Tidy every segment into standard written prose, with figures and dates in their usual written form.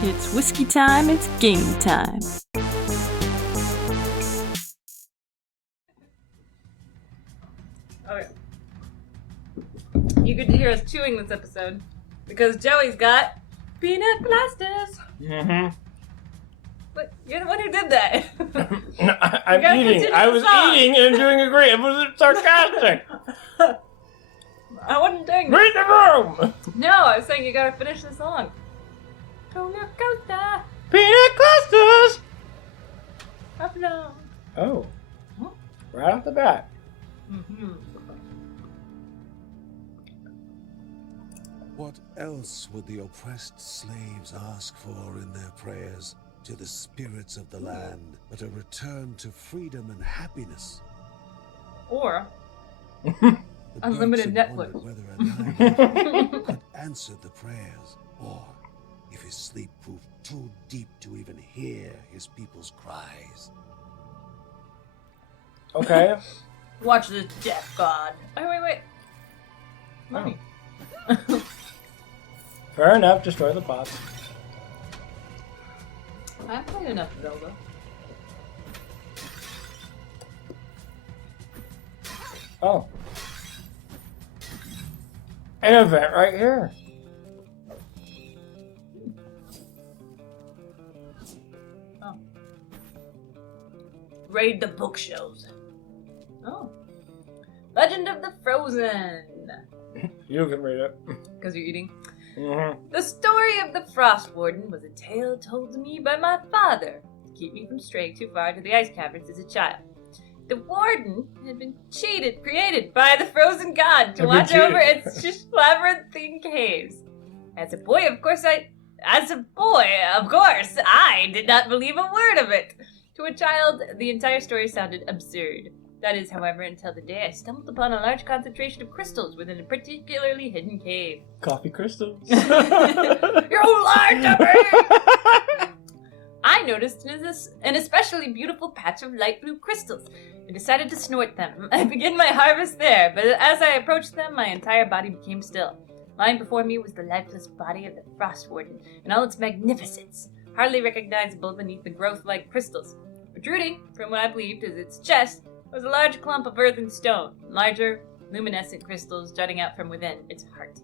It's whiskey time, it's game time. Okay. You get to hear us chewing this episode because Joey's got peanut clusters. Mm-hmm. But you're the one who did that. No, I'm eating. I was eating and doing a great. It was sarcastic. I wasn't doing Read the room. No, I was saying you gotta finish the song. Roller coaster. Peanut clusters. Up now. Oh. Right off the bat. Mm-hmm. What else would the oppressed slaves ask for in their prayers to the spirits of the land but a return to freedom and happiness? Or The unlimited Bergson Netflix. wondered whether Anai-Dya could answer the prayers, or if his sleep proved too deep to even hear his people's cries. Okay. watch this death god. Oh, wait. Money. Fair enough. Destroy the pots. I've played enough Zelda. Oh. An event right here. Oh. Raid the bookshelves. Oh. Legend of the Frozen. You can read it. Because you're eating. Mm-hmm. The story of the Frost Warden was a tale told to me by my father to keep me from straying too far to the ice caverns as a child. The Warden had been created by the Frozen God to watch over its labyrinthine caves. As a boy, of course, I did not believe a word of it. To a child, the entire story sounded absurd. That is, however, until the day I stumbled upon a large concentration of crystals within a particularly hidden cave. Coffee crystals. You lied to me! I noticed an especially beautiful patch of light blue crystals and decided to snort them. I began my harvest there, but as I approached them, my entire body became still. Lying before me was the lifeless body of the Frost Warden in all its magnificence, hardly recognizable beneath the growth-like crystals. Protruding from what I believed as its chest was a large clump of earth and stone, larger, luminescent crystals jutting out from within its heart.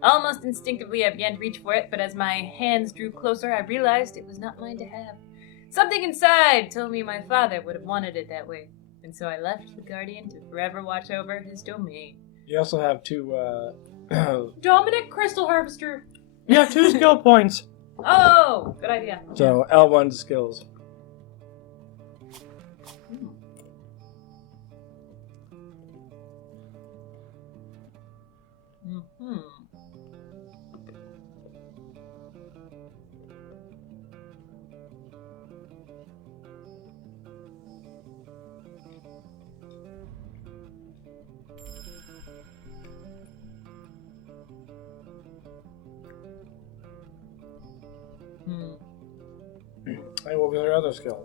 Almost instinctively, I began to reach for it, but as my hands drew closer, I realized it was not mine to have. Something inside told me my father would have wanted it that way, and so I left the Guardian to forever watch over his domain. You also have two, Dominic Crystal Harvester! You have 2 skill points. Oh, good idea. So, L1 skills. Mm-hmm. Hey, what was her other skill?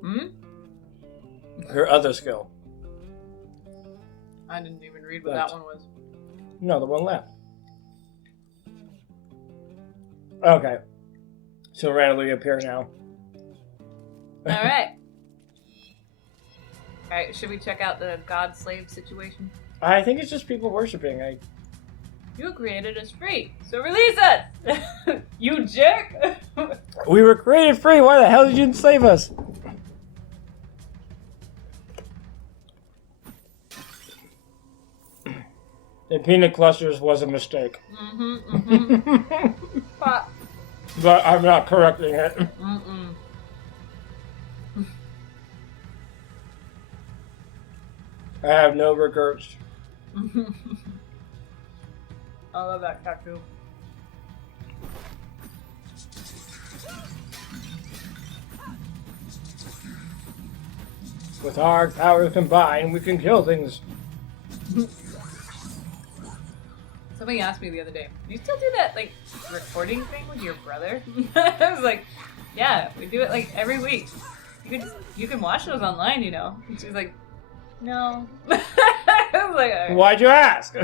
Hmm? Her other skill. I didn't even read what that one was. No, the one left. Okay. So randomly appear now. Alright. Alright, should we check out the god-slave situation? I think it's just people worshipping. You created us free, so release us! You jerk! We were created free. Why the hell did you enslave us? The peanut clusters was a mistake. But I'm not correcting it. I have no regrets. I love that cactus. With our powers combined, we can kill things. Somebody asked me the other day, do you still do that, like, recording thing with your brother? I was like, yeah, we do it, like, every week. You can watch those online, you know? And she's like, no. I was like, all right. Why'd you ask?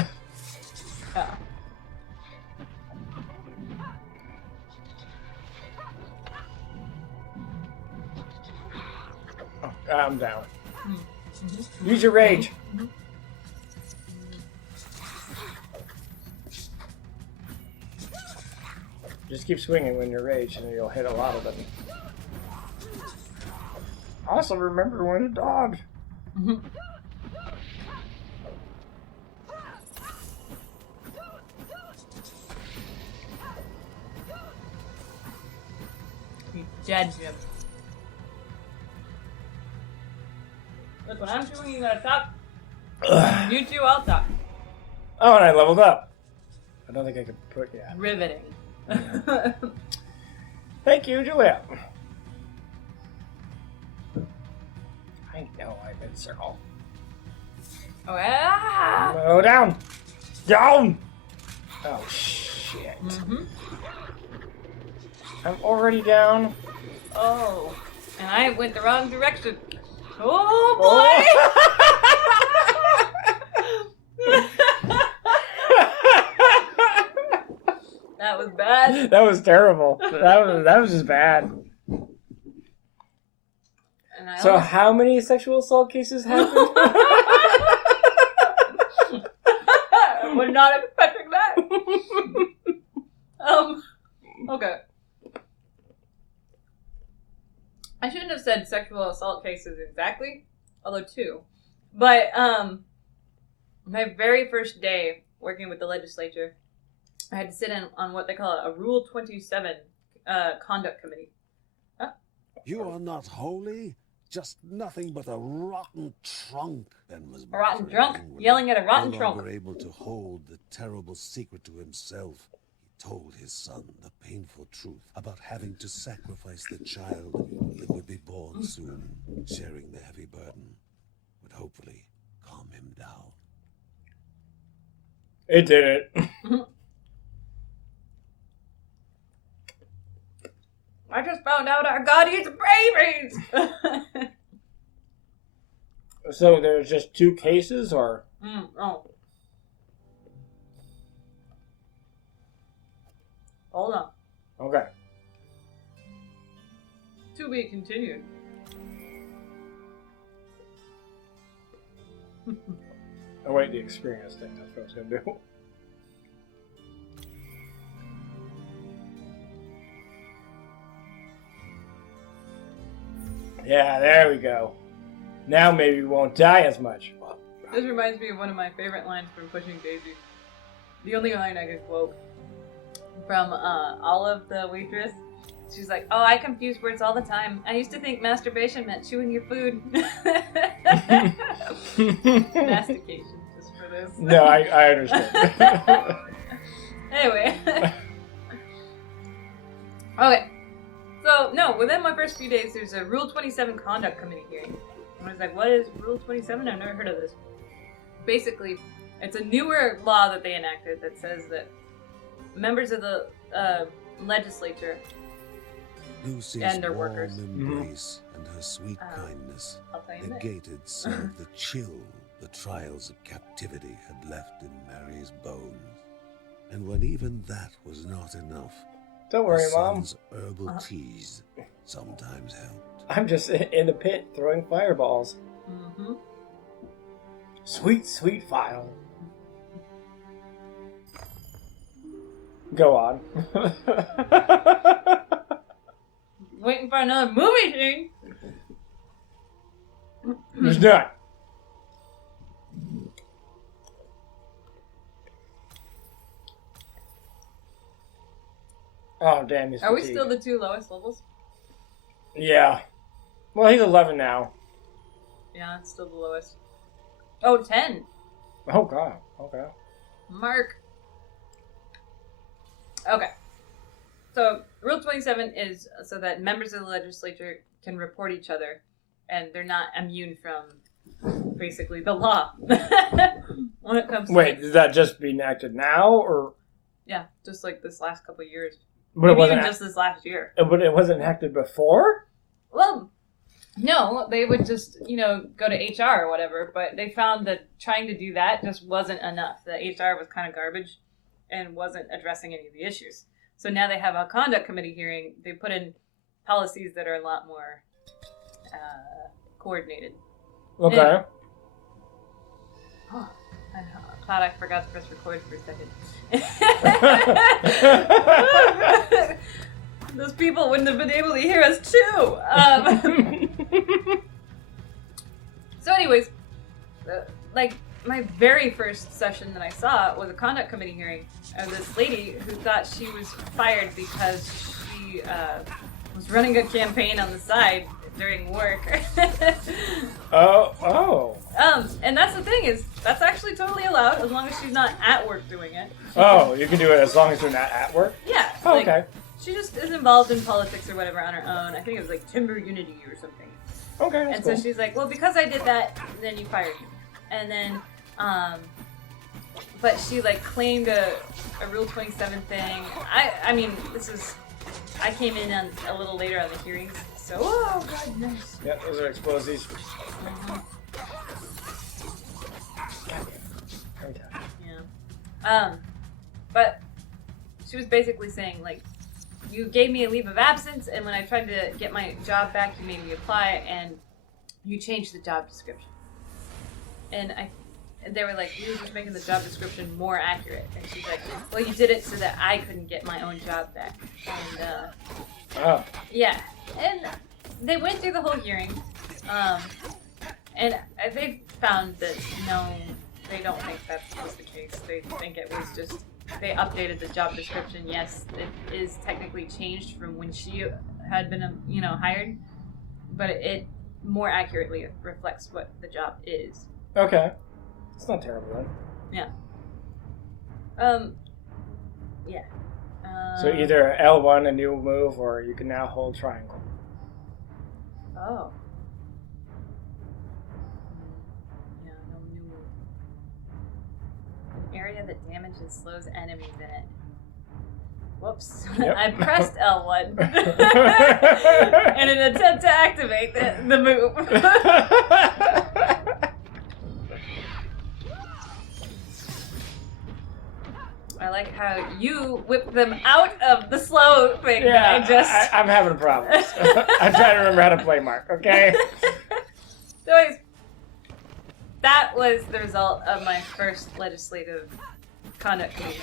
I'm down. Use your rage. Just keep swinging when you're rage, and you'll hit a lot of them. Also, remember when a dog. Judge him. Look, when I'm chewing, you gotta talk. You two, I'll talk. Oh, and I leveled up. I don't think I could put Riveting. Thank you, Julia. I know I'm in circle. Oh, ah! Oh, down! Down! Oh, shit. I'm already down. Oh, and I went the wrong direction. Oh, boy! That was bad. That was terrible. That was just bad. And So how many sexual assault cases happened? We're not expecting that. Okay. I shouldn't have said sexual assault cases exactly, although 2. But my very first day working with the legislature, I had to sit in on what they call a Rule 27 conduct committee. Huh? You are not holy, just nothing but a rotten trunk. Ben was A rotten muttering drunk? angrily, Yelling at a rotten no trunk. longer able to hold the terrible secret to himself. He told his son the painful truth about having to sacrifice the child that would be born soon. Sharing the heavy burden would hopefully calm him down. It didn't. I just found out our God eats babies! So there's just 2 cases, or? Oh. Hold on. Okay. To be continued. Oh wait, the experience thing, that's what I was going to do. Yeah, there we go. Now maybe we won't die as much. This reminds me of one of my favorite lines from Pushing Daisy. The only line I can quote from Olive, the waitress. She's like, "Oh, I confuse words all the time. I used to think masturbation meant chewing your food." Mastication, just for this. No, I understand. Anyway. Okay. So, no, within my first few days, there's a Rule 27 conduct committee hearing. And I was like, what is Rule 27? I've never heard of this. Basically, it's a newer law that they enacted that says that members of the legislature Lucy's and their warm workers. embrace and her sweet kindness I'll tell you next. negated some of the chill the trials of captivity had left in Mary's bones. And when even that was not enough, Don't worry, her Mom. son's herbal teas sometimes helped. I'm just in the pit throwing fireballs. Mm-hmm. Sweet, sweet file. Go on. Waiting for another movie thing. There's not. Oh, damn, he's Are we fatigued. still the 2 lowest levels? Yeah. Well, he's 11 now. Yeah, it's still the lowest. Oh, 10. Oh, God. Okay. Mark. Okay. So, Rule 27 is so that members of the legislature can report each other, and they're not immune from, basically, the law. When it comes to... Wait, did that just be enacted now, or? Yeah, just like this last couple of years. But Maybe even just this last year. But it wasn't enacted before? Well, no, they would just, go to HR or whatever, but they found that trying to do that just wasn't enough. The HR was kind of garbage and wasn't addressing any of the issues. So now they have a conduct committee hearing. They put in policies that are a lot more coordinated. Okay. And, oh, I thought I forgot to press record for a second. Those people wouldn't have been able to hear us too. So anyways, like my very first session that I saw was a conduct committee hearing of this lady who thought she was fired because she was running a campaign on the side during work. Oh. And that's the thing is, that's actually totally allowed as long as she's not at work doing it. Oh, you can do it as long as you're not at work? Yeah. Oh, like, okay. She just is involved in politics or whatever on her own. I think it was like Timber Unity or something. Okay, that's And cool. so she's like, well, because I did that, then you fired me. And then, but she like claimed a Rule 27 thing. I mean, I came in on a little later on the hearings, so, oh, God, nice. Yep, those are explosives. Every time. Yeah. But she was basically saying, like, you gave me a leave of absence, and when I tried to get my job back, you made me apply, and you changed the job description. And they were like, you were just making the job description more accurate. And she's like, well, you did it so that I couldn't get my own job back. And, yeah. And they went through the whole hearing, and they found that, no, they don't think that was the case. They think it was just, they updated the job description. Yes, it is technically changed from when she had been, hired, but it more accurately reflects what the job is. Okay. It's not terrible then. Yeah. Yeah. So either L1, a new move, or you can now hold triangle. Oh. Yeah, no new move. An area that damages and slows enemies in it. Whoops. Yep. I pressed L1 in an attempt to activate the move. I like how you whipped them out of the slow thing. Yeah, that I'm having problems. I'm trying to remember how to play Mark, okay? So anyways, that was the result of my first legislative conduct committee.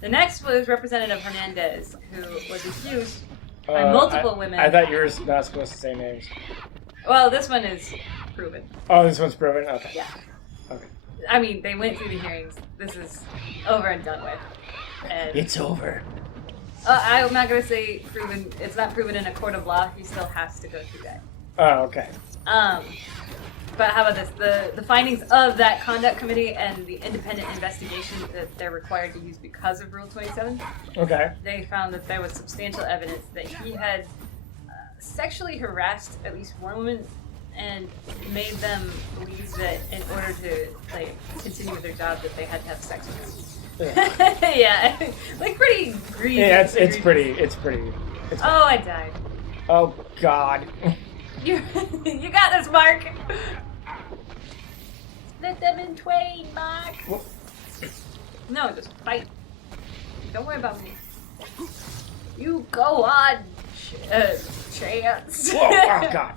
The next was Representative Hernandez, who was accused by multiple women. I thought you were not supposed to say names. Well, this one is proven. Oh, this one's proven? Okay. Yeah. Okay. I mean, they went through the hearings. This is over and done with. And It's over. I'm not going to say proven. It's not proven in a court of law. He still has to go through that. Oh, okay. But how about this? The findings of that conduct committee and the independent investigation that they're required to use because of Rule 27, Okay. they found that there was substantial evidence that he had sexually harassed at least one woman and made them believe that in order to continue with their job that they had to have sex with him. Yeah, Yeah, like pretty greedy. yeah it's pretty. Oh, I died. Oh, God. You got this, Mark. Split them in twain, Mark. What? No, just fight. Don't worry about me. You go on, Chance. Whoa, oh, God.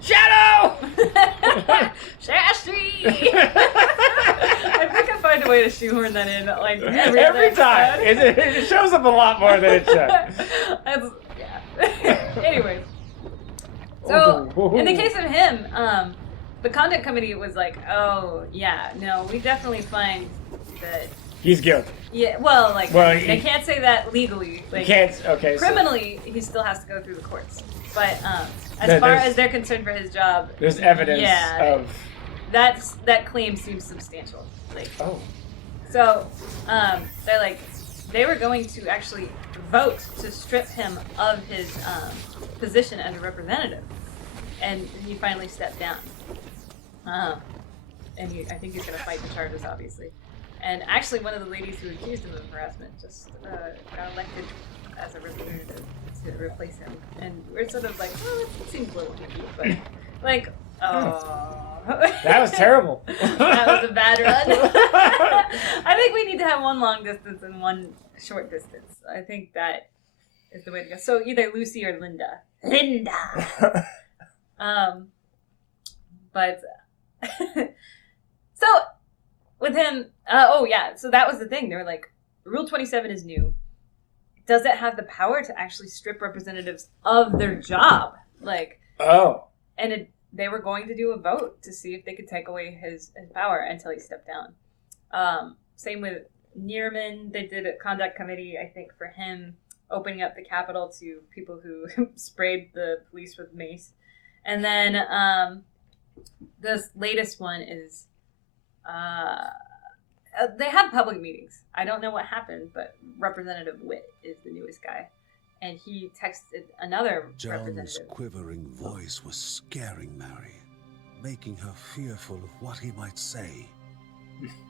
Shadow! Chassis! I think I find a way to shoehorn that in, like, Every time. It shows up a lot more than it should. Yeah. Anyways. So, in the case of him, the conduct committee was like, oh, yeah, no, we definitely find that... He's guilty. Yeah, they can't say that legally. You can't, okay. Criminally, he still has to go through the courts. But as far as they're concerned for his job... There's evidence of... That claim seems substantial. So, they're like, they were going to actually vote to strip him of his position as a representative. And he finally stepped down. And I think he's going to fight the charges, obviously. And actually, one of the ladies who accused him of harassment just got elected as a representative to replace him. And we're sort of like, well, it seems a little icky, but like, oh. That was terrible. That was a bad run. I think we need to have one long distance and one short distance. I think that is the way to go. So either Lucy or Linda. Linda! But so with him, so that was the thing. They were like, Rule 27 is new. Does it have the power to actually strip representatives of their job? Like, and they were going to do a vote to see if they could take away his power until he stepped down. Same with Neerman. They did a conduct committee, I think, for him, opening up the Capitol to people who sprayed the police with mace. And then this latest one is they have public meetings. I don't know what happened, but Representative Witt is the newest guy. And he texted another John's representative. quivering voice was scaring Mary, making her fearful of what he might say.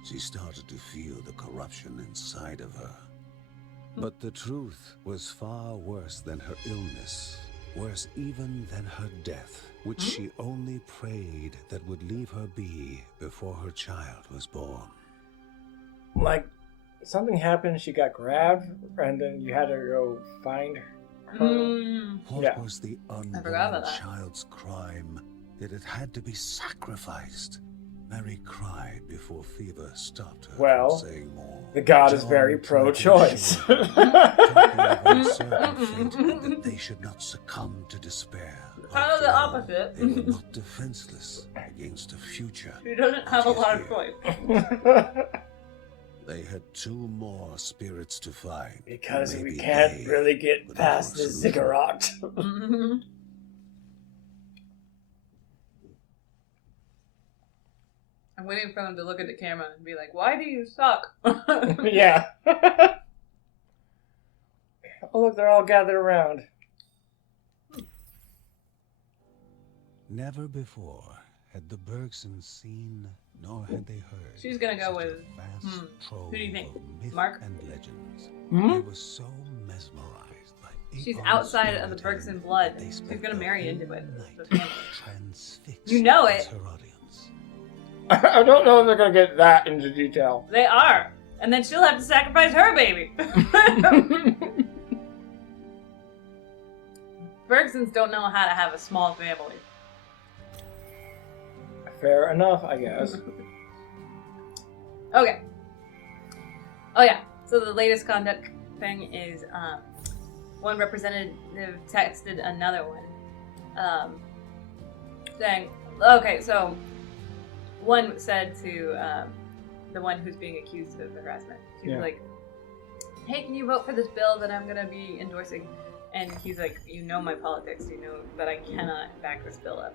She started to feel the corruption inside of her. But the truth was far worse than her illness, worse even than her death, which she only prayed that would leave her be before her child was born. Like, something happened, she got grabbed, and then you had to go find her. What was the forgot unborn about that. child's crime that it had to be sacrificed? Mary cried before fever stopped her Well, from saying more. The god is John very tried to pro-choice. assure her, talking of uncertain fate, that they should not succumb to despair. Kind of the After all, opposite. They were not defenseless against a future. He doesn't have a lot of choice. They had two more spirits to find. Because we Maybe can't they really get would past the have a ziggurat. I'm waiting for them to look at the camera and be like, "Why do you suck?" Yeah. Oh, look, they're all gathered around. Never before had the Bergsons seen, nor had they heard. She's gonna go such with, a vast trove who do you think? of myth Mark? and legends. Hmm? They were so mesmerized by She's Aegon's outside of the storytelling Bergson blood. that they She's spent gonna the marry whole into it. night The family. transfixed You know as it. her audience. I don't know if they're going to get that into detail. They are. And then she'll have to sacrifice her baby. Bergsons don't know how to have a small family. Fair enough, I guess. Okay. Oh yeah. So the latest conduct thing is one representative texted another one saying, okay, so one said to the one who's being accused of harassment, she was like, hey, can you vote for this bill that I'm going to be endorsing? And he's like, you know my politics, you know that I cannot back this bill up.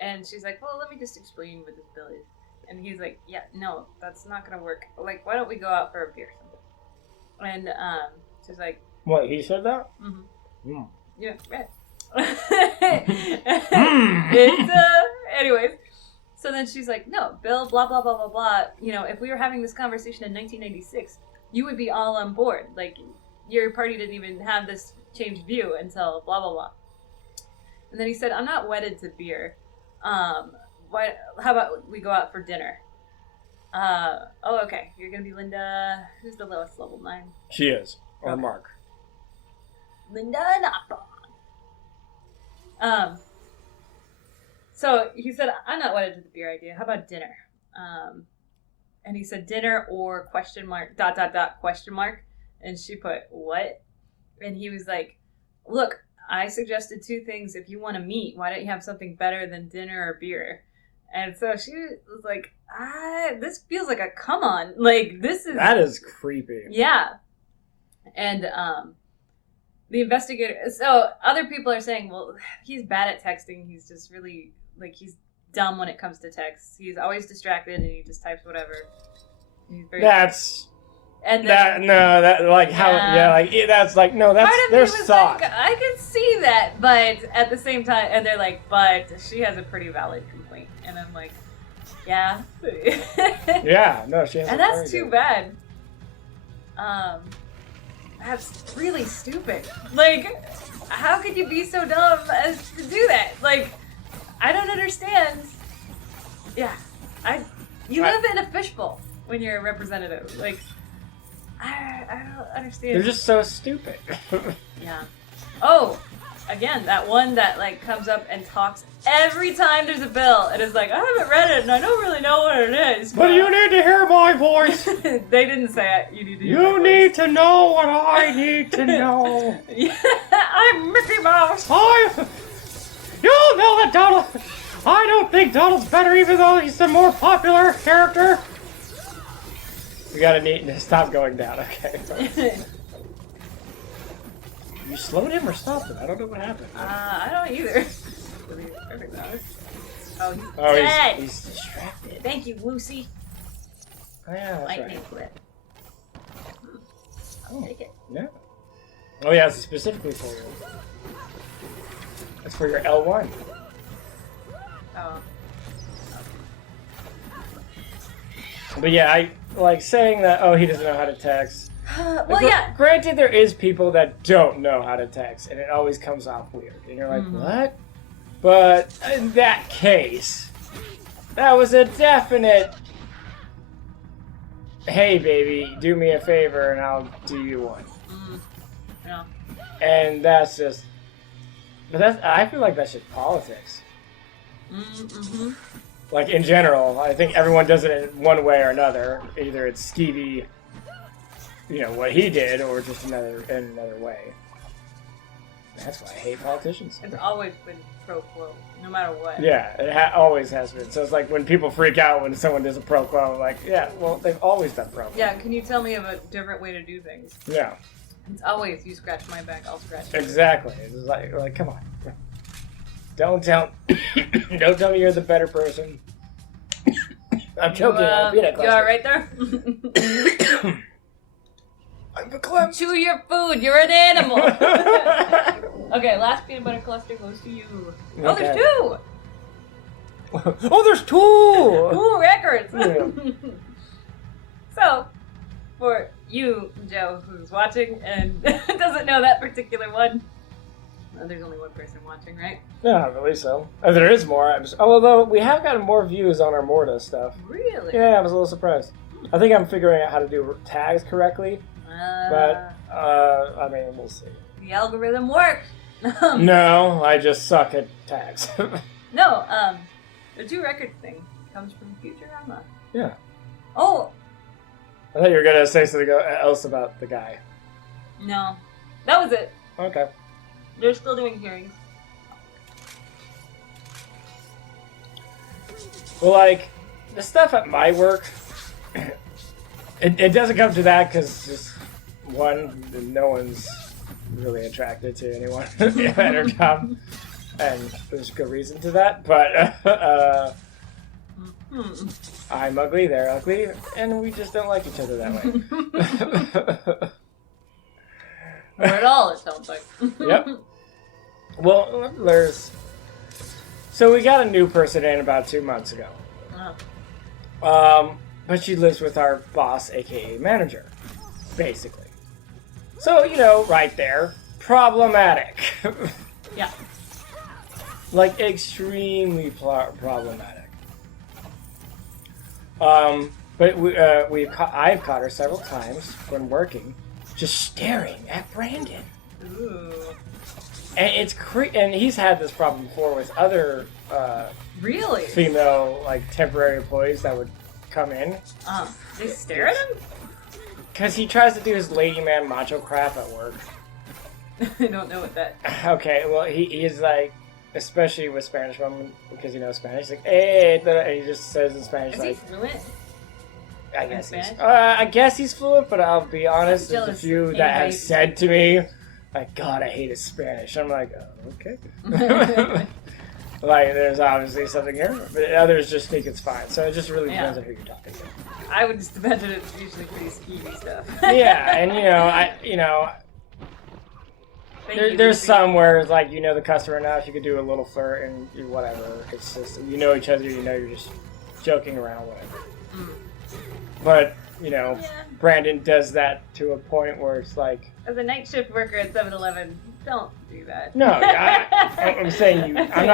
And she's like, well, let me just explain what this bill is. And he's like, yeah, no, that's not going to work. Like, why don't we go out for a beer sometime? And she's like... What, he said that? Mm-hmm. Mm. Yeah, right. It's, anyways. So then she's like, no, Bill, blah, blah, blah, blah, blah. You know, if we were having this conversation in 1996, you would be all on board. Like, your party didn't even have this changed view until blah, blah, blah. And then he said, I'm not wedded to beer. How about we go out for dinner? Oh, okay. You're going to be Linda. Who's the lowest level 9? She is. Or Okay. Mark. Linda Napa. So he said, I'm not wedded to the beer idea. How about dinner? And he said dinner or question mark, ... question mark. And she put, what? And he was like, look, I suggested 2 things. If you want to meet, why don't you have something better than dinner or beer? And so she was like, this feels like a come on. Like, this is... That is creepy. Yeah. And the investigator... So other people are saying, well, he's bad at texting. He's just really... Like, he's dumb when it comes to text. He's always distracted and he just types whatever. He's very... That's... And then, that's like, no, that's part of their me was thought. like, I can see that, but at the same time, and they're like, but she has a pretty valid complaint. And I'm like, yeah. Yeah, no, she has. And that's too bad. That's really stupid. Like, how could you be so dumb as to do that? Like, I don't understand. Yeah, you live in a fishbowl when you're a representative. Like, I don't understand. They're just so stupid. Yeah. Oh, again, that one that like comes up and talks every time there's a bill. It is like, I haven't read it and I don't really know what it is. But you need to hear my voice. They didn't say it. You need to hear You my need voice. to know what I need to know. Yeah, I'm Mickey Mouse. You'll know that Donald. I don't think Donald's better, even though he's the more popular character. We gotta need to stop going down, okay? You slowed him or stopped him? I don't know what happened. I don't either. Oh, he's Oh, dead. he's distracted. Thank you, Lucy. Oh, yeah, that's Lightning right. flip. Oh, Take it. yeah. Oh, yeah, it's specifically for you. It's for your L1. Oh. But yeah, I like saying that, oh, he doesn't know how to text. Well, yeah. Granted, there is people that don't know how to text, and it always comes off weird. And you're like, what? But in that case, that was a definite, hey, baby, do me a favor, and I'll do you one. No. And that's just, but that's, I feel like that's just politics. Mm-hmm. Like, in general, I think everyone does it in one way or another. Either it's skeevy, you know, what he did, or just in another way. That's why I hate politicians. It's always been pro quo, no matter what. Yeah, it always has been. So it's like when people freak out when someone does a pro quo, like, yeah, well, they've always done pro quo. Yeah, can you tell me of a different way to do things? Yeah, It's always, you scratch my back, I'll scratch yours. exactly. It's like, come on. Don't tell me you're the better person. I'm joking. You alright there? I'm verklempt. Chew your food, you're an animal! Okay, last peanut butter cluster goes to you. Oh, Okay. there's two! Oh, there's two! Ooh, records! Yeah. So, for you, Joe, who's watching and doesn't know that particular one, well, there's only one person watching, right? Yeah, I believe so. There is more. Although we have gotten more views on our Morta stuff. Really? Yeah, I was a little surprised. I think I'm figuring out how to do tags correctly, but I mean, we'll see. The algorithm works! No, I just suck at tags. No, the two records thing comes from Futurama. Yeah. Oh, I thought you were gonna say something else about the guy. no. That was it. Okay. They're still doing hearings. Well, like, the stuff at my work, it doesn't come to that because just, one, no one's really attracted to anyone at her job, and there's good reason to that, but I'm ugly, they're ugly, and we just don't like each other that way. Or at all, it sounds like. Yep. Well, so we got a new person in about 2 months ago. Oh. But she lives with our boss, aka manager, basically. So, you know, right there, problematic. Yeah. Like, extremely problematic. But I've caught her several times when working, just staring at Brandon. Ooh. And it's and he's had this problem before with other Really? female, like, temporary employees that would come in. They stare at him? Because he tries to do his lady man macho crap at work. I don't know what that... Okay, well, he is like, especially with Spanish women, because he knows Spanish, like, hey, and he just says in Spanish, Is like, he fluent? I guess he's fluent, but I'll be honest, there's a jealous few of that have anybody. said to me, like, God, I hate his Spanish. I'm like, oh, okay. Like, there's obviously something here, but others just think it's fine. So it just really depends on who you're talking to. I would just imagine it's usually pretty skeevy stuff. Yeah, and there's some where it's like, you know the customer enough, you could do a little flirt and whatever. It's just, you know each other, you know you're just joking around, whatever. But, Brandon does that to a point where it's like... As a night shift worker at 7-Eleven, don't do that. No, I'm saying I'm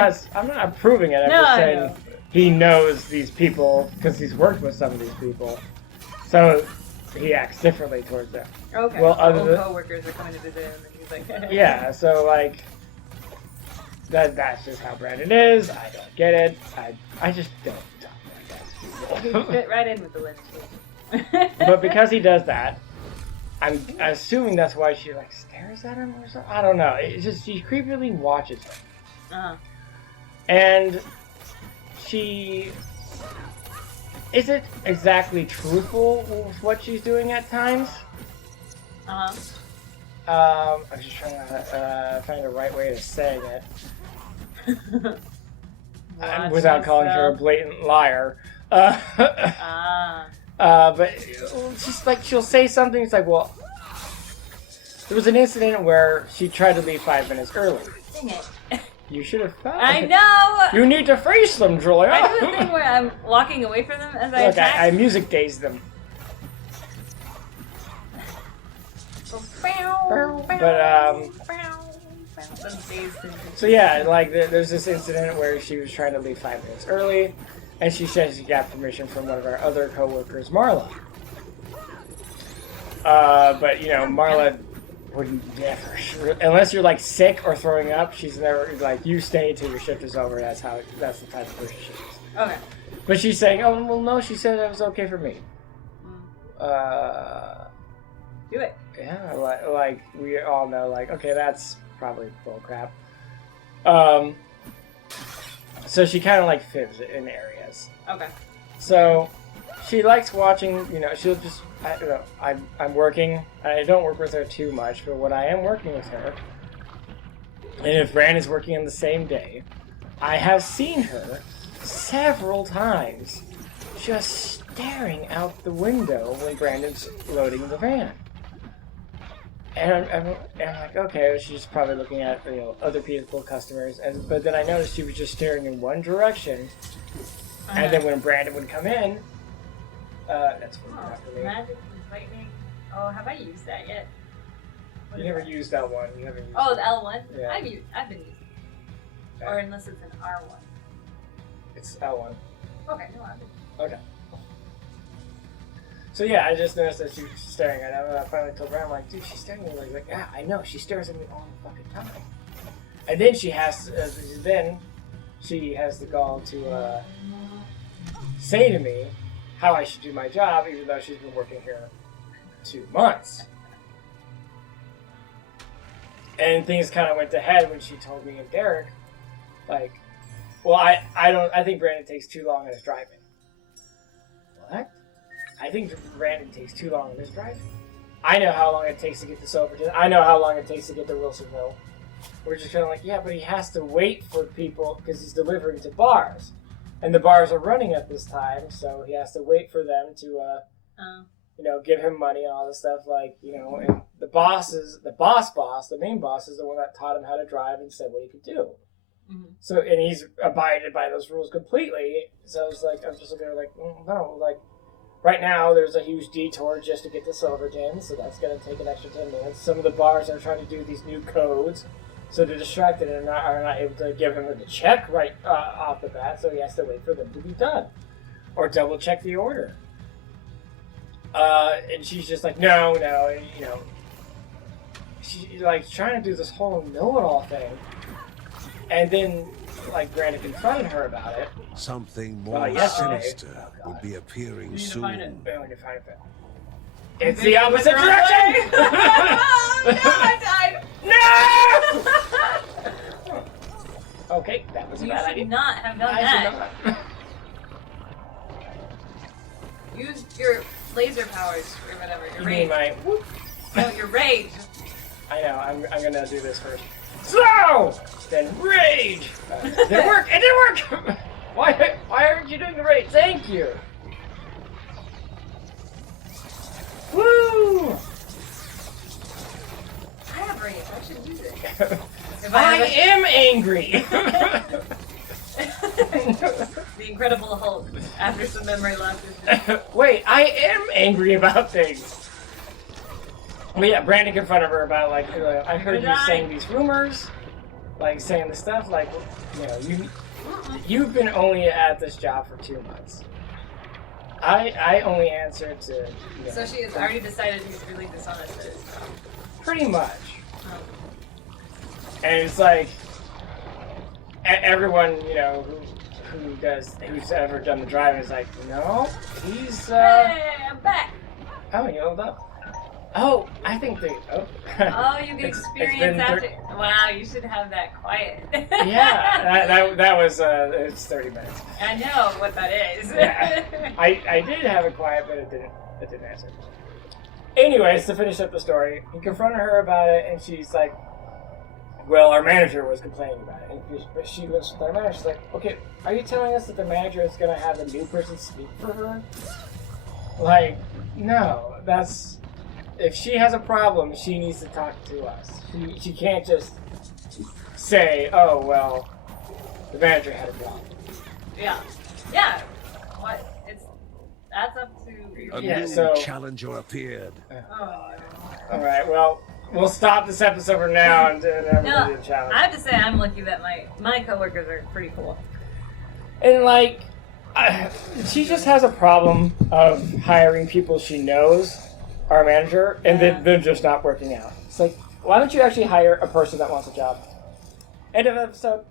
not approving it. I'm just saying I know. he knows these people because he's worked with some of these people. So he acts differently towards them. Okay. Well, other Old than... co-workers are coming to visit him, and he's like... Yeah, so, like... That's just how Brandon is. I don't get it. I just don't talk like that to You people. fit right in with the Lynch. But because he does that, I'm assuming that's why she like stares at him or something. I don't know. It's just she creepily watches him, and she isn't exactly truthful with what she's doing at times. I'm just trying to find the right way of saying it without calling her a blatant liar. But she's like, she'll say something. It's like, well, there was an incident where she tried to leave 5 minutes early. Dang it. You should have found I know! You need to face them, Julia. I do the thing where I'm walking away from them as I Look, attack. I music dazed them. So yeah, like there's this incident where she was trying to leave 5 minutes early, and she says she got permission from one of our other coworkers, Marla. But you know, Marla would never, unless you're like sick or throwing up. She's never like, you stay till your shift is over. That's the type of person she is. Okay. But she's saying, oh well, no. She said it was okay for me. Do it. Yeah, like we all know, like, okay, that's probably bullcrap. So she kind of like fibs it in areas. Okay. So she likes watching, you know, she'll just, I don't know, I'm working, I don't work with her too much, but when I am working with her, and if Brandon's working on the same day, I have seen her several times just staring out the window when Brandon's loading the van. And I'm like, okay, she's probably looking at, you know, other people, customers, but then I noticed she was just staring in one direction, and then when Brandon would come in, that's for me. Magic and lightning. Oh, have I used that yet? You never used that one. You haven't used Oh, the L1? Yeah. I've been using it. Okay. Or unless it's an R1. It's that one. Okay, no, I've been. Okay. So yeah, I just noticed that she was staring at him, and I finally told Brandon, I'm like, dude, she's staring at me. Like, yeah, I know, she stares at me all the fucking time. And then she has the gall to say to me how I should do my job, even though she's been working here 2 months. And things kind of went to head when she told me and Derek, like, well, I think Brandon takes too long in his driving. What? I think Brandon takes too long in his driving. I know how long it takes to get to Silverton. I know how long it takes to get to Wilsonville. We're just kind of like, yeah, but he has to wait for people because he's delivering to bars. And the bars are running at this time, so he has to wait for them to, you know, give him money and all this stuff. Like, you know, and the main boss is the one that taught him how to drive and said what he could do. Mm-hmm. So, and he's abided by those rules completely. So I was like, I'm just looking at it like, no, like, right now there's a huge detour just to get to Silverton, so that's going to take an extra 10 minutes. Some of the bars are trying to do these new codes, so they're distracted and are not able to give him the check right off the bat, so he has to wait for them to be done. Or double check the order. And she's just like, no, and, you know, she's like trying to do this whole know-it-all thing. And then, like, Brandon confronted her about it. Something more sinister will be appearing soon. We need to find it. It's the opposite direction! Oh, no, I died! No! Okay, that was a bad idea. You should not have done that. Use your laser powers or whatever. Your rage. No, your rage. I know. I'm gonna do this first. Slow, then rage. It didn't work. It didn't work. Why aren't you doing the rage? Thank you. Woo! I have rage. I should use it. I am angry. The Incredible Hulk, after some memory lapses. Wait, I am angry about things. But yeah, Brandon confronted her about, like, I heard you saying these rumors, like, saying this stuff, like, you know, you've been only at this job for 2 months. I only answered to, you know, So she has already decided he's really dishonest at his job. pretty much. And it's like, everyone, who's ever done the driving is like, no, he's, Hey, I'm back. oh, you hold up. Oh, I think they, Oh, you get It's experience been after. Wow, you should have that quiet. yeah, that was, it's 30 minutes. I know what that is. Yeah. I did have it quiet, but it didn't answer. Anyways, to finish up the story, he confronted her about it, and she's like, well, our manager was complaining about it. And she was with our manager. She's like, okay, are you telling us that the manager is going to have a new person speak for her? Like, no, that's... If she has a problem, she needs to talk to us. She can't just say, oh, well, the manager had a problem. Yeah. What? That's up to you. A Yeah, new challenger appeared. All right, well, we'll stop this episode for now and then we'll do the I challenge. have to say, I'm lucky that my coworkers are pretty cool. And, like, she just has a problem of hiring people she knows, our manager, and then they're just not working out. It's like, why don't you actually hire a person that wants a job? End of episode.